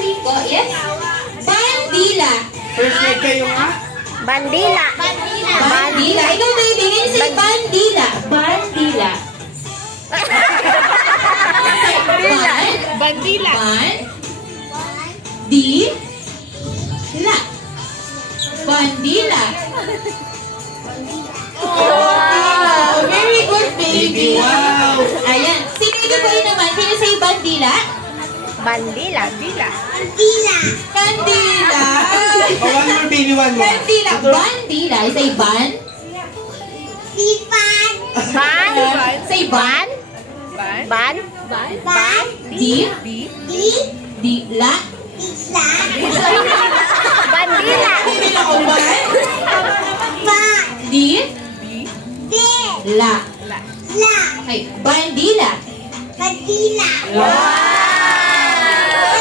Rico. Yes? Bandila. First word kayo nga? Bandila. Bandila. Ikaw, baby. Can you say bandila? Bandila. Bandila. Bandila. Bandila. Wow! Very good, baby. Wow! Ayan. Si baby boy naman, can you say bandila? Bandila. Kandila. Oh, one more, baby, one more. Kandila. Bandila. Say ban. Ban. Say ban. Ban. Dila. Bandila. Hindi na ako ban. La. Okay. Bandila. Wow!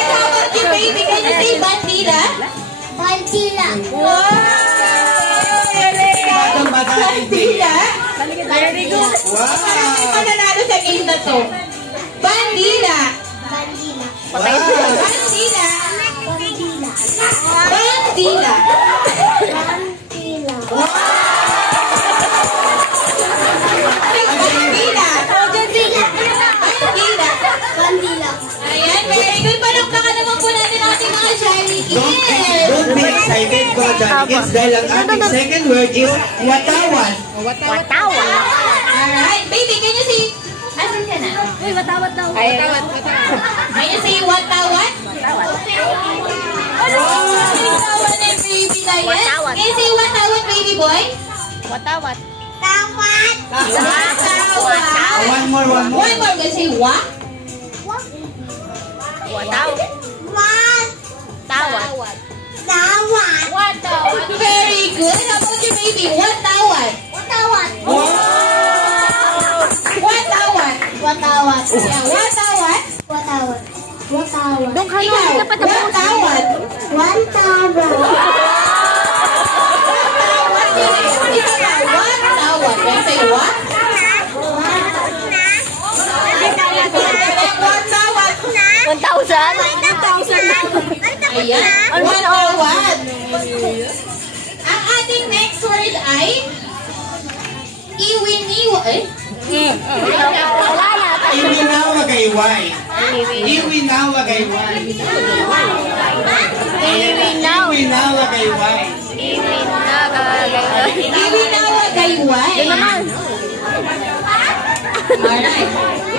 How about you, baby? Can you say bandila? Wow! Bandila. Very good. Wow! Mananalo sa game na to. Bandila. Wow! Bandila. Bandila. Bandila. Ayan, very good. Palakpakan naman po natin ang ating mga shiny kids. Don't be excited, mga Johnny Kids, dahil ang ating second word is watawan. Watawan. Alright, baby, can you say... Asan ka na? Watawat. Can you say watawat? Watawat na baby na yan. Watawat. Can you say watawat, baby boy? Watawat. One more. One more, can you say wa? Watawat. Very good. How about you, baby? Watawat. Wow! Watawat. Yeah, watawat. Dong ka Ikaw, na dapat tapos. watawat. Watawat. Can you say what? Watawat. 1,000. Ayan. Watawat. Ang ating next word ay iwiniwa. Wala na. Iwinawa gayway. Iwinawa gayway. Iwinawa gayway. Iwinawa gayway. Yun naman. Alright.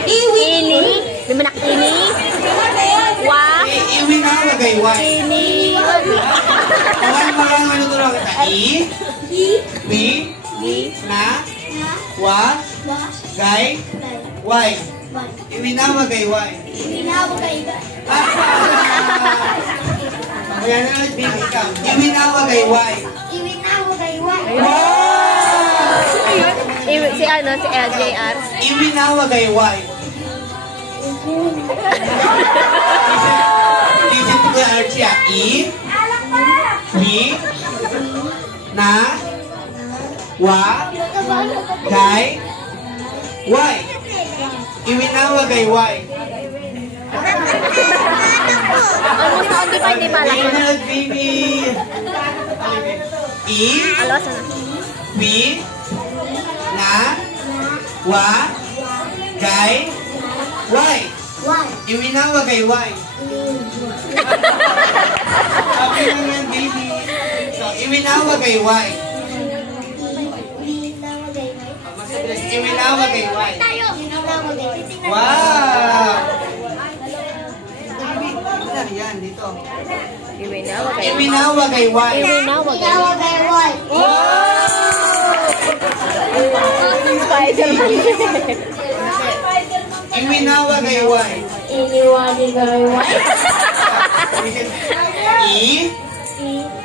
Ini. Lumanak ini. Wa. Iwinawa gayway. Ini. Marang ano to lang kita? Bi. Na. Wa. Gay. Why? Iwinawa gayway. Ayan na ulit, baby, ikaw. Iwinawa gayway. Si ano, si LJR. Iwinawa gayway. Listen to the Archie, ah. Bi. Na. Wa. Gay. Why? Iwinawa gayway. Almost na di ba, hindi pala. Ayan na ulit, baby. Alos na. Bi. Na. Wa. Gay. Why? Iwinawa gayway. Okay lang yan, baby. So, iwinawa gayway. Iwinawa gayway. Wow! Yan, dito. Iwinawa gayway. Wow! Spider-Man. Iwinawa gayway.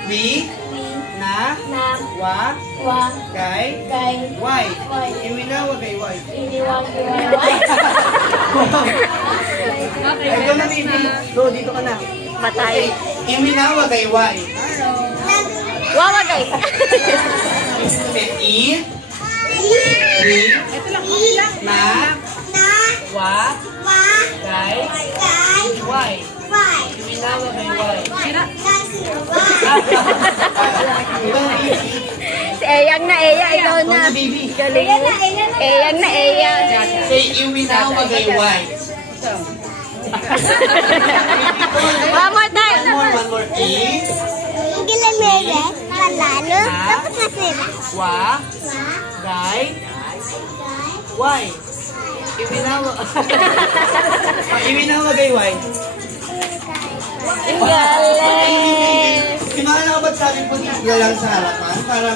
Bi. Na. Wa. Gay. Why? Iwinawa gayway. Ito na, baby. Go, dito ka na. Matay. Iwinawa gayway. Wawagay. Bi. Na. Wa. Gay. Why? Iwinawa kay Y. Si Eyang na Eya, ikaw na. Galing mo. Eyang na Eya. Say, iwinawa kay Y. One more time. One more. E. Gilamere, panalo, tapos na sila. Wa. Gay. Y. Iwinawa. Iwinawa kay Y. Ang galing. Kinakalabat sabi po na lang sa harapan para